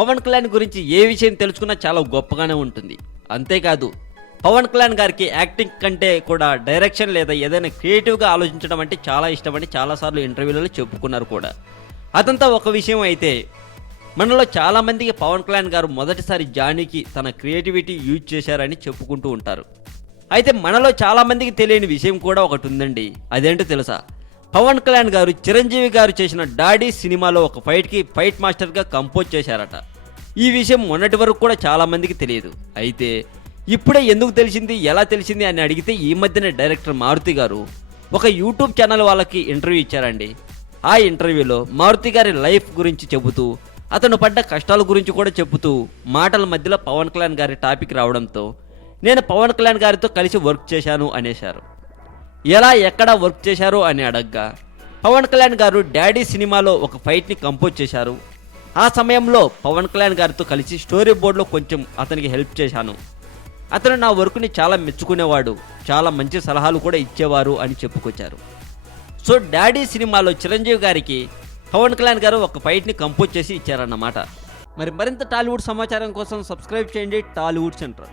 పవన్ కళ్యాణ్ గురించి ఏ విషయం తెలుసుకున్నా చాలా గొప్పగానే ఉంటుంది. అంతేకాదు పవన్ కళ్యాణ్ గారికి యాక్టింగ్ కంటే కూడా డైరెక్షన్ లేదా ఏదైనా క్రియేటివ్గా ఆలోచించడం అంటే చాలా ఇష్టమని చాలాసార్లు ఇంటర్వ్యూలలో చెప్పుకున్నారు కూడా. అదంతా ఒక విషయం అయితే, మనలో చాలామందికి పవన్ కళ్యాణ్ గారు మొదటిసారి జానీకి తన క్రియేటివిటీ యూజ్ చేశారని చెప్పుకుంటూ ఉంటారు. అయితే మనలో చాలామందికి తెలియని విషయం కూడా ఒకటి ఉందండి. అదేంటో తెలుసా? పవన్ కళ్యాణ్ గారు చిరంజీవి గారు చేసిన డాడీ సినిమాలో ఒక ఫైట్కి ఫైట్ మాస్టర్గా కంపోజ్ చేశారట. ఈ విషయం మొన్నటి వరకు కూడా చాలామందికి తెలియదు. అయితే ఇప్పుడే ఎందుకు తెలిసింది, ఎలా తెలిసింది అని అడిగితే, ఈ మధ్యనే డైరెక్టర్ మారుతి గారు ఒక యూట్యూబ్ ఛానల్ వాళ్ళకి ఇంటర్వ్యూ ఇచ్చారండి. ఆ ఇంటర్వ్యూలో మారుతి గారి లైఫ్ గురించి చెబుతూ, అతను పడ్డ కష్టాల గురించి కూడా చెబుతూ, మాటల మధ్యలో పవన్ కళ్యాణ్ గారి టాపిక్ రావడంతో నేను పవన్ కళ్యాణ్ గారితో కలిసి వర్క్ చేశాను అనేశారు. ఎలా, ఎక్కడ వర్క్ చేశారు అని అడగ్గా, పవన్ కళ్యాణ్ గారు డాడీ సినిమాలో ఒక ఫైట్ని కంపోజ్ చేశారు. ఆ సమయంలో పవన్ కళ్యాణ్ గారితో కలిసి స్టోరీ బోర్డులో కొంచెం అతనికి హెల్ప్ చేశాను. అతను నా వర్క్ని చాలా మెచ్చుకునేవాడు, చాలా మంచి సలహాలు కూడా ఇచ్చేవారు అని చెప్పుకొచ్చారు. సో డాడీ సినిమాలో చిరంజీవి గారికి పవన్ కళ్యాణ్ గారు ఒక ఫైట్ని కంపోజ్ చేసి ఇచ్చారన్నమాట. మరింత టాలీవుడ్ సమాచారం కోసం సబ్స్క్రైబ్ చేయండి టాలీవుడ్ సెంటర్.